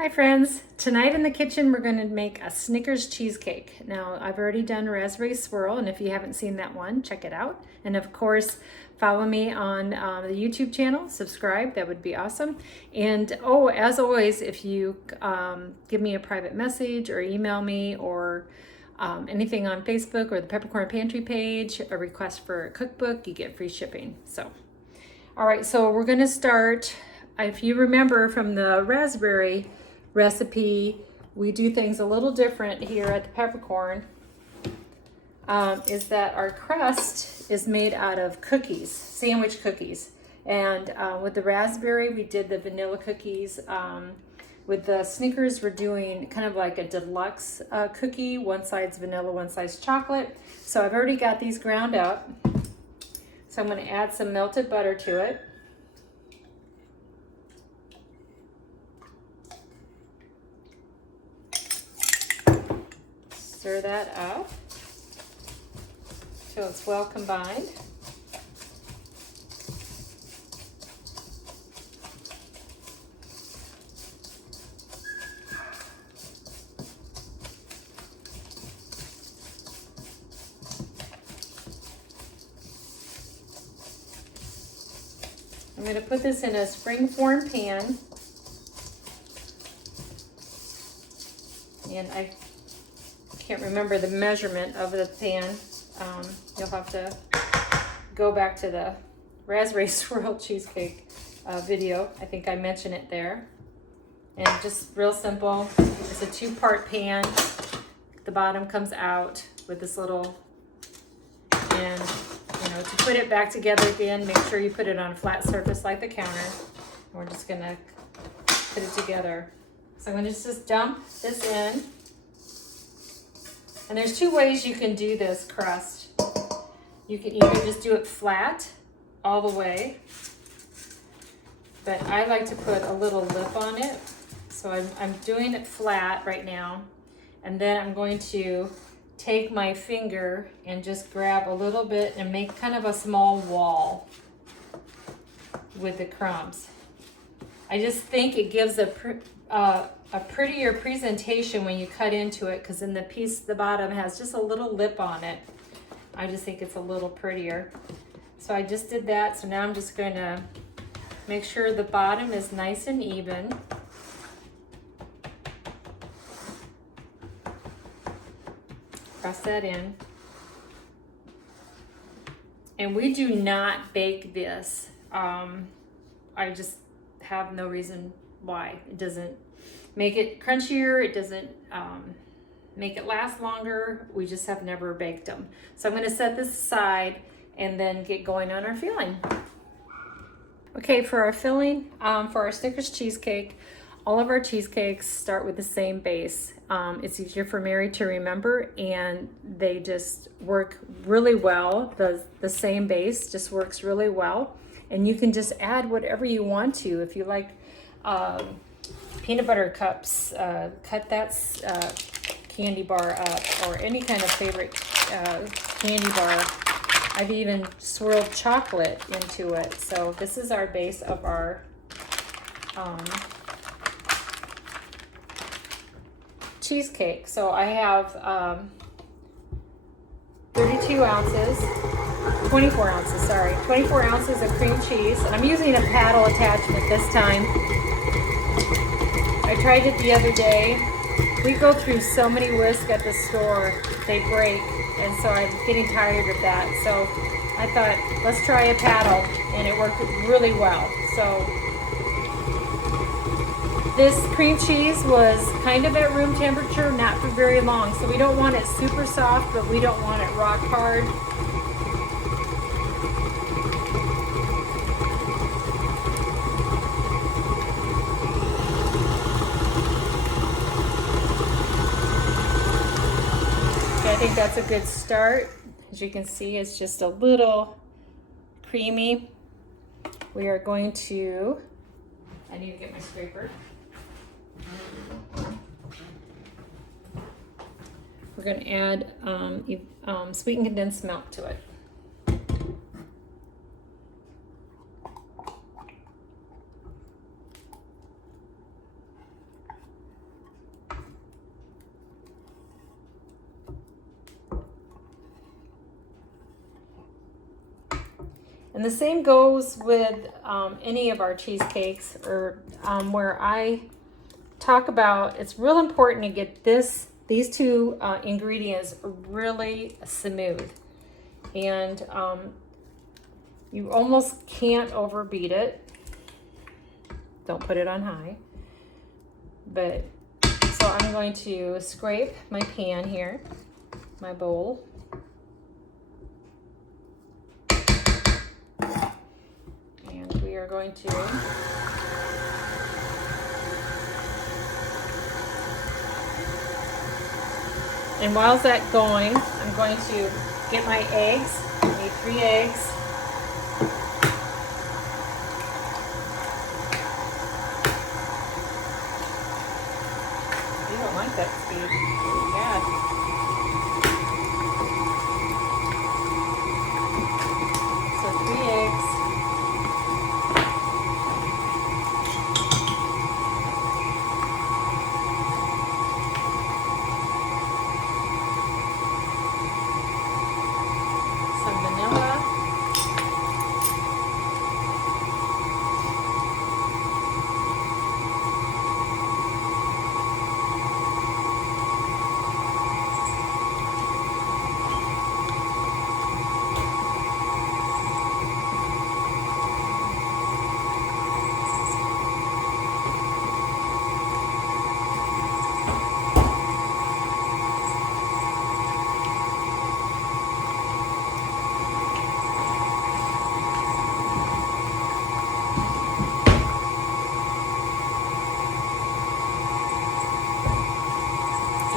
Hi friends, tonight in the kitchen we're going to make a Snickers cheesecake. Now I've already done raspberry swirl, and if you haven't seen that one, check it out. And of course, follow me on the YouTube channel, subscribe, that would be awesome. And oh, as always, if you give me a private message or email me or anything on Facebook or the Peppercorn Pantry page, a request for a cookbook, you get free shipping. So, all right, so we're going to start. If you remember from the raspberry recipe, we do things a little different here at the Peppercorn, is that our crust is made out of cookies, sandwich cookies. And with the raspberry, we did the vanilla cookies. With the Snickers, we're doing kind of like a deluxe cookie. One side's vanilla, one side's chocolate. So I've already got these ground up. So I'm going to add some melted butter to it. Stir that up till it's well combined. I'm going to put this in a springform pan, and I can't remember the measurement of the pan. You'll have to go back to the raspberry swirl cheesecake video. I think I mentioned it there. And just real simple. It's a 2-part pan. The bottom comes out with this little, and to put it back together again, make sure you put it on a flat surface like the counter. And we're just gonna put it together. So I'm gonna just dump this in. And there's 2 ways you can do this crust. You can either just do it flat all the way, but I like to put a little lip on it. So I'm doing it flat right now, and then I'm going to take my finger and just grab a little bit and make kind of a small wall with the crumbs. I just think it gives a prettier presentation when you cut into it, because in the piece the bottom has just a little lip on it. I just think it's a little prettier. So I just did that. So now I'm just going to make sure the bottom is nice and even. Press that in. And we do not bake this. I just have no reason why. It doesn't make it crunchier. It doesn't make it last longer. We just have never baked them. So I'm going to set this aside and then get going on our filling. Okay, for our filling, for our Snickers cheesecake, all of our cheesecakes start with the same base. It's easier for Mary to remember, and they just work really well. The same base just works really well. And you can just add whatever you want to. If you like peanut butter cups, cut that candy bar up, or any kind of favorite candy bar. I've even swirled chocolate into it. So this is our base of our cheesecake. So I have 32 ounces, 24 ounces, sorry, 24 ounces of cream cheese. And I'm using a paddle attachment this time. I tried it the other day. We go through so many whisks at the store, they break, and so I'm getting tired of that. So I thought, let's try a paddle, and it worked really well. So this cream cheese was kind of at room temperature, not for very long. So we don't want it super soft, but we don't want it rock hard. I think that's a good start. As you can see, it's just a little creamy. We are going to, I need to get my scraper. We're going to add sweetened condensed milk to it. And the same goes with any of our cheesecakes, or where I talk about, it's real important to get these two ingredients really smooth. And you almost can't overbeat it. Don't put it on high. But so I'm going to scrape my pan here, my bowl. And we are going to and while that's going, I'm going to get my eggs. I need 3 eggs. You don't like that speed. Yeah. So 3 eggs. Some vanilla.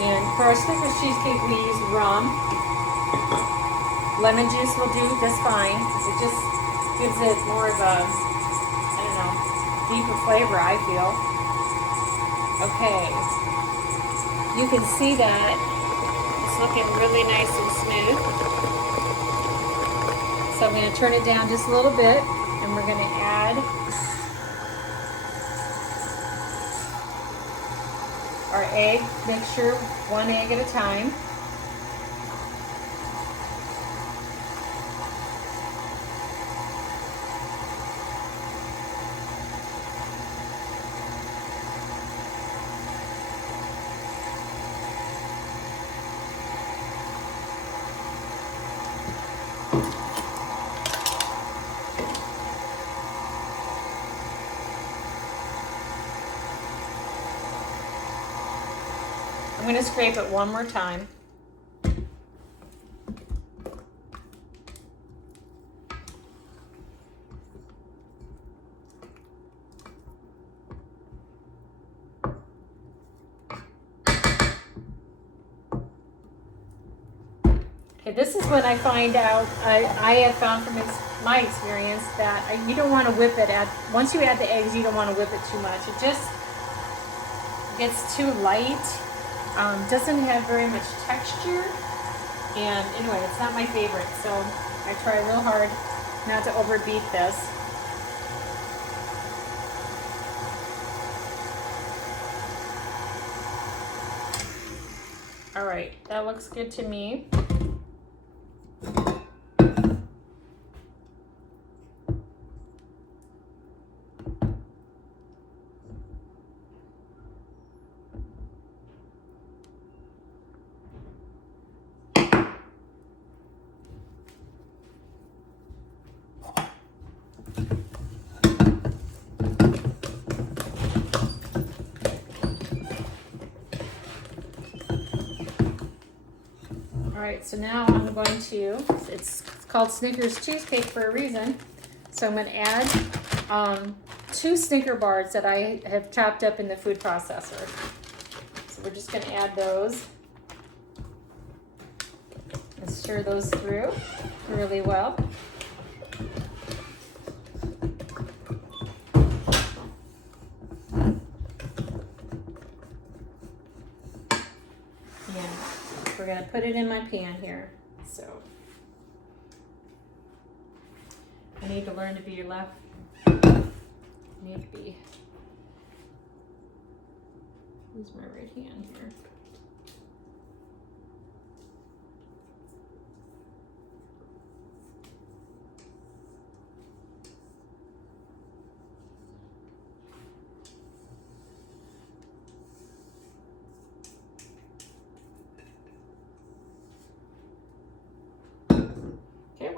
And for our Snickers cheesecake, we use rum. Lemon juice will do just fine. It just gives it more of a, I don't know, deeper flavor, I feel. Okay. You can see that it's looking really nice and smooth. So I'm going to turn it down just a little bit, and we're going to add our egg mixture, 1 egg at a time. I'm going to scrape it one more time. Okay, this is when I find out, I have found from my experience that you don't want to whip it. Once you add the eggs, you don't want to whip it too much. It just gets too light. Doesn't have very much texture, and anyway, it's not my favorite, so I try real hard not to overbeat this. All right, that looks good to me. All right, so now I'm going to, it's called Snickers Cheesecake for a reason. So I'm going to add 2 Snicker bars that I have chopped up in the food processor. So we're just going to add those and stir those through really well. We're going to put it in my pan here. So I need to learn to be left. Need to be. Use my right hand here.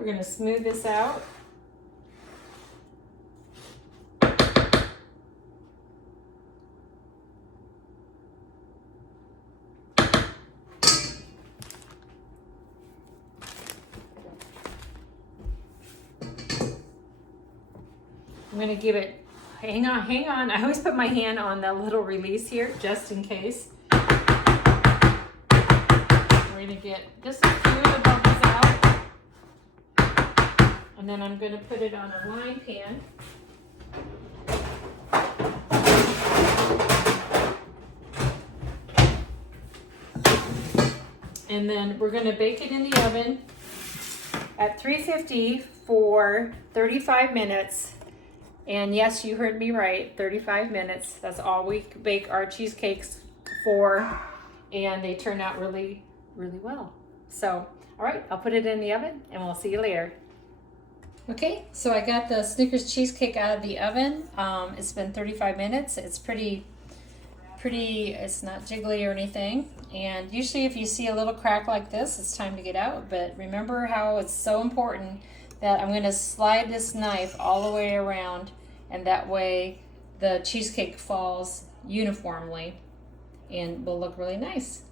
We're gonna smooth this out. I'm gonna give it, hang on. I always put my hand on the little release here, just in case. We're gonna get just a few of the bubbles out. And then I'm gonna put it on a lined pan. And then we're gonna bake it in the oven at 350 for 35 minutes. And yes, you heard me right, 35 minutes. That's all we bake our cheesecakes for. And they turn out really, really well. So, all right, I'll put it in the oven and we'll see you later. Okay, so I got the Snickers cheesecake out of the oven. It's been 35 minutes. It's pretty, it's not jiggly or anything. And usually if you see a little crack like this, it's time to get out. But remember how it's so important that I'm gonna slide this knife all the way around, and that way the cheesecake falls uniformly and will look really nice.